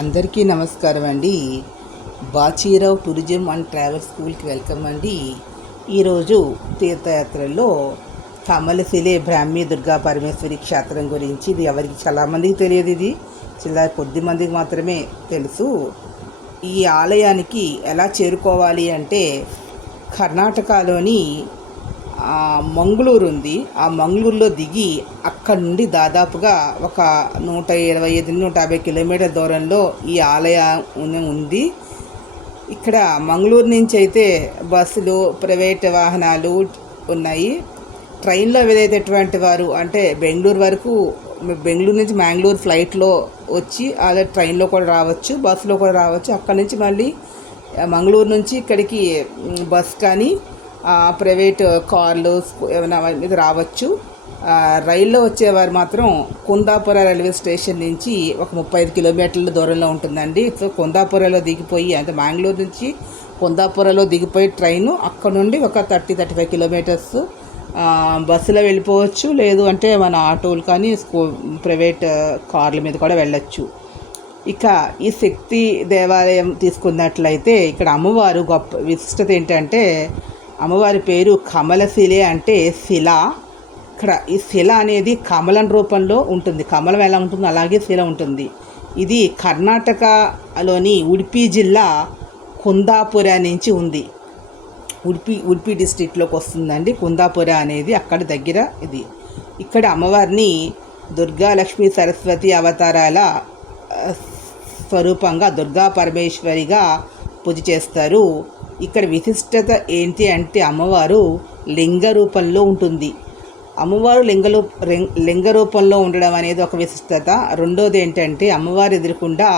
అందరికీ నమస్కారం అండి. బాచీరావు టూరిజం అండ్ ట్రావెల్ స్కూల్కి వెల్కమ్ అండి. ఈరోజు తీర్థయాత్రల్లో కమలశిలే బ్రాహ్మీ దుర్గా పరమేశ్వరి క్షేత్రం గురించి ఇది ఎవరికి చాలామందికి తెలియదు. ఇది చాలా కొద్ది మందికి మాత్రమే తెలుసు. ఈ ఆలయానికి ఎలా చేరుకోవాలి అంటే కర్ణాటకలోని మంగళూరు ఉంది. ఆ మంగళూరులో దిగి అక్కడి నుండి దాదాపుగా ఒక 125-150 కిలోమీటర్ల దూరంలో ఈ ఆలయం ఉంది. ఇక్కడ మంగళూరు నుంచి అయితే బస్సులు, ప్రైవేట్ వాహనాలు ఉన్నాయి. ట్రైన్లో వెళ్ళేటటువంటి వారు అంటే బెంగళూరు నుంచి మ్యాంగ్లూరు ఫ్లైట్లో వచ్చి అలా ట్రైన్లో కూడా రావచ్చు, బస్సులో కూడా రావచ్చు. అక్కడి నుంచి మళ్ళీ మంగళూరు నుంచి ఇక్కడికి బస్ కానీ ప్రైవేట్ కార్లు ఏమైనా మీద రావచ్చు. రైల్లో వచ్చేవారు మాత్రం కుందాపుర రైల్వే స్టేషన్ నుంచి ఒక 35 కిలోమీటర్ల దూరంలో ఉంటుందండి. సో కుందాపురలో దిగిపోయి అంటే మ్యాంగ్లూరు నుంచి కుందాపురలో దిగిపోయి ట్రైను అక్కడ నుండి ఒక 30-35 కిలోమీటర్స్ బస్సులో వెళ్ళిపోవచ్చు. లేదు అంటే మన ఆటోలు కానీ ప్రైవేట్ కార్ల మీద కూడా వెళ్ళచ్చు. ఇక ఈ శక్తి దేవాలయం తీసుకున్నట్లయితే ఇక్కడ అమ్మవారు గొప్ప విశిష్టత ఏంటంటే అమ్మవారి పేరు కమలశిలే అంటే శిల. ఇక్కడ ఈ శిల అనేది కమలం రూపంలో ఉంటుంది. కమలం ఎలా ఉంటుందో అలాగే శిల ఉంటుంది. ఇది కర్ణాటకలోని ఉడిపి జిల్లా కుందాపుర నుంచి ఉంది. ఉడిపి డిస్ట్రిక్ట్లోకి వస్తుందండి కుందాపుర అనేది, అక్కడ దగ్గర ఇది. ఇక్కడ అమ్మవారిని దుర్గా లక్ష్మీ సరస్వతి అవతారాల స్వరూపంగా దుర్గా పరమేశ్వరిగా పూజ చేస్తారు. ఇక్కడ విశిష్టత ఏంటి అంటే అమ్మవారు లింగ రూపంలో ఉంటుంది. అమ్మవారు లింగ రూపంలో ఉండడం అనేది ఒక విశిష్టత. రెండోది ఏంటంటే అమ్మవారు ఎదురకుండా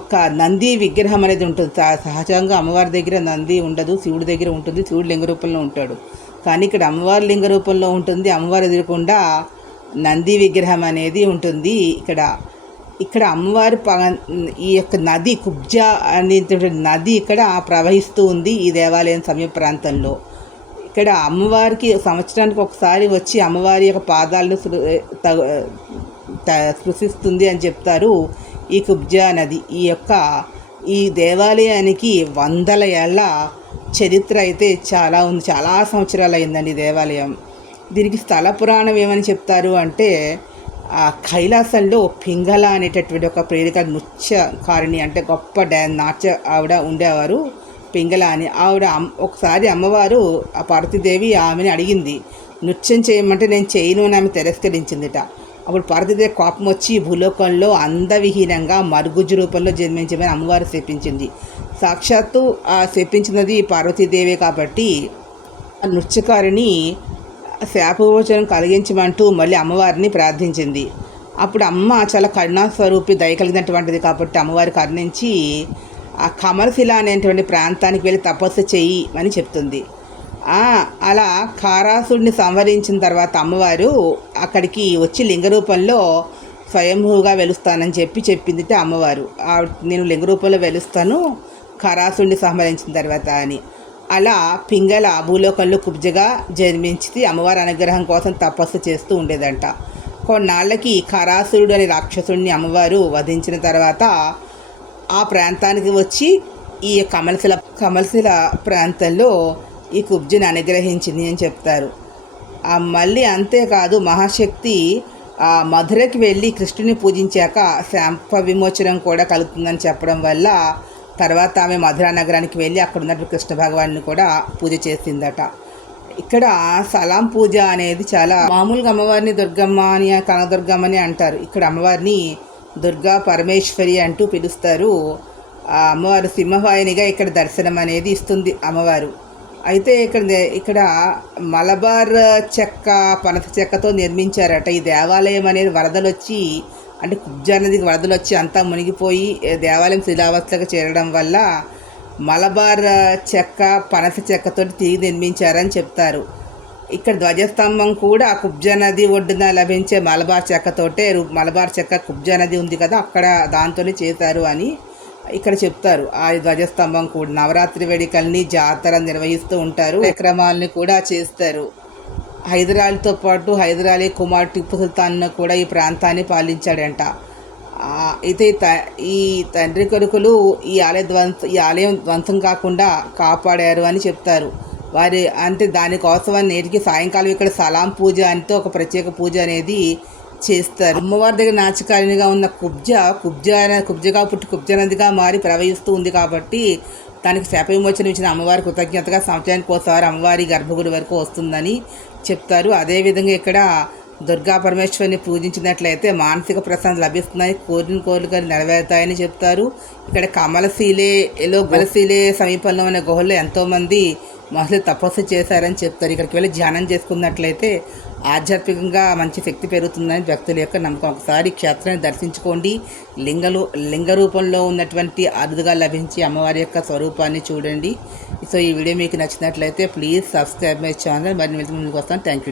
ఒక నంది విగ్రహం అనేది ఉంటుంది. సహజంగా అమ్మవారి దగ్గర నంది ఉండదు, శివుడి దగ్గర ఉంటుంది. శివుడు లింగ రూపంలో ఉంటాడు. కానీ ఇక్కడ అమ్మవారి లింగ రూపంలో ఉంటుంది. అమ్మవారు ఎదురకుండా నంది విగ్రహం అనేది ఉంటుంది. ఇక్కడ అమ్మవారి ఈ యొక్క నది కుబ్జా అనేటువంటి నది ఇక్కడ ప్రవహిస్తూ ఉంది ఈ దేవాలయం సమీప ప్రాంతంలో. ఇక్కడ అమ్మవారికి సంవత్సరానికి ఒకసారి వచ్చి అమ్మవారి యొక్క పాదాలను స్పృశిస్తుంది అని చెప్తారు ఈ కుబ్జా నది. ఈ దేవాలయానికి 100 ఏళ్ళ చరిత్ర అయితే చాలా ఉంది. చాలా సంవత్సరాలు అయిందండి ఈ దేవాలయం. దీనికి స్థల పురాణం ఏమని చెప్తారు అంటే కైలాసంలో పింగళ అనేటటువంటి ఒక ప్రేరిక నృత్యకారిణి అంటే గొప్ప నాట్య ఆవిడ ఉండేవారు పింగళ అని. ఆవిడ ఒకసారి అమ్మవారు ఆ పార్వతీదేవి ఆమెని అడిగింది, నృత్యం చేయమంటే నేను చేయను అని ఆమె తిరస్కరించిందిట. అప్పుడు పార్వతీదేవి కోపం వచ్చి భూలోకంలో అందవిహీనంగా మరుగుజ్జు రూపంలో జన్మించమని అమ్మవారు శపించింది. సాక్షాత్తు శపించినది పార్వతీదేవి కాబట్టి ఆ నృత్యకారిని శాపమోచనం కలిగించమంటూ మళ్ళీ అమ్మవారిని ప్రార్థించింది. అప్పుడు అమ్మ చాలా కరుణాస్వరూపి, దయ కలిగినటువంటిది కాబట్టి అమ్మవారి కరుణించి ఆ కమలశిల అనేటువంటి ప్రాంతానికి వెళ్ళి తపస్సు చెయ్యి అని చెప్తుంది. అలా కారాసుడిని సంహరించిన తర్వాత అమ్మవారు అక్కడికి వచ్చి లింగ రూపంలో స్వయంభూగా వెలుస్తానని చెప్పిందిట అమ్మవారు. నేను లింగ రూపంలో వెలుస్తాను కారాసుడిని సంహరించిన తర్వాత అని. అలా పింగళ భూలోకంలో కుబ్జగా జన్మించి అమ్మవారి అనుగ్రహం కోసం తపస్సు చేస్తూ ఉండేదంట. కొన్నాళ్ళకి ఖరాసురుడు అనే రాక్షసుడిని అమ్మవారు వధించిన తర్వాత ఆ ప్రాంతానికి వచ్చి ఈ కమలశిల ప్రాంతంలో ఈ కుబ్జని అనుగ్రహించింది అని చెప్తారు. మళ్ళీ అంతేకాదు మహాశక్తి మధురకి వెళ్ళి కృష్ణుని పూజించాక శాప విమోచనం కూడా కలుగుతుందని చెప్పడం వల్ల తర్వాత ఆమె మధురా నగరానికి వెళ్ళి అక్కడ ఉన్నటువంటి కృష్ణ భగవాన్ని కూడా పూజ చేసిందట. ఇక్కడ సలాం పూజ అనేది చాలా మామూలుగా అమ్మవారిని దుర్గమ్మ అని కనదుర్గమ్మ అని అంటారు. ఇక్కడ అమ్మవారిని దుర్గా పరమేశ్వరి అంటూ పిలుస్తారు. అమ్మవారు సింహవాహినిగా ఇక్కడ దర్శనం అనేది ఇస్తుంది అమ్మవారు. అయితే ఇక్కడ మలబార్ చెక్క, పనస చెక్కతో నిర్మించారట ఈ దేవాలయం అనేది. వరదలు వచ్చి అంటే కుబ్జా నదికి వరదలు వచ్చి అంతా మునిగిపోయి దేవాలయం శిలావస్థకు చేరడం వల్ల మలబార్ చెక్క, పనస చెక్కతో తిరిగి నిర్మించారని చెప్తారు. ఇక్కడ ధ్వజస్తంభం కూడా కుబ్జా నది ఒడ్డున లభించే మలబార్ చెక్క కుబ్జా నది ఉంది కదా అక్కడ దాంతోనే చేశారు అని ఇక్కడ చెప్తారు. ఆ ధ్వజస్తంభం కూడా నవరాత్రి వేడుకల్ని జాతర నిర్వహిస్తూ ఉంటారు, కార్యక్రమాలని కూడా చేస్తారు. హైదరాలీతో పాటు హైదరాలీ కుమార్ టిప్పు సుల్తాన్ కూడా ఈ ప్రాంతాన్ని పాలించాడంట. అయితే ఈ తండ్రి కొడుకులు ఈ ఆలయం ధ్వంసం కాకుండా కాపాడారు అని చెప్తారు. వారి అంటే దానికోసం నేటికి సాయంకాలం ఇక్కడ సలాం పూజ అంటూ ఒక ప్రత్యేక పూజ అనేది చేస్తారు. అమ్మవారి దగ్గర నాచకారినిగా ఉన్న కుబ్జగా పుట్టి కుబ్జ నదిగా మారి ప్రవహిస్తూ ఉంది కాబట్టి దానికి శాప విమోచన ఇచ్చిన అమ్మవారి కృతజ్ఞతగా సంవత్సరానికి ఒకసారి అమ్మవారి గర్భగుడి వరకు వస్తుందని చెప్తారు. అదేవిధంగా ఇక్కడ దుర్గా పరమేశ్వరిని పూజించినట్లయితే మానసిక ప్రశాంతత లభిస్తుందని, కోరిన కోరికలు నెరవేరుతాయని చెప్తారు. ఇక్కడ కమలశీలే సమీపంలో ఉన్న గుహల్లో ఎంతోమంది మహిళలు తపస్సు చేశారని చెప్తారు. ఇక్కడికి వెళ్ళి ధ్యానం చేసుకున్నట్లయితే ఆధ్యాత్మికంగా మంచి శక్తి పెరుగుతుందని భక్తుల యొక్క నమ్మకం. ఒకసారి క్షేత్రాన్ని దర్శించుకోండి. లింగ రూపంలో ఉన్నటువంటి అరుదుగా లభించి అమ్మవారి యొక్క స్వరూపాన్ని చూడండి. సో ఈ వీడియో మీకు నచ్చినట్లయితే ప్లీజ్ సబ్స్క్రైబ్ మై ఛానల్. మరి ముందుకు వస్తాను. Thank you.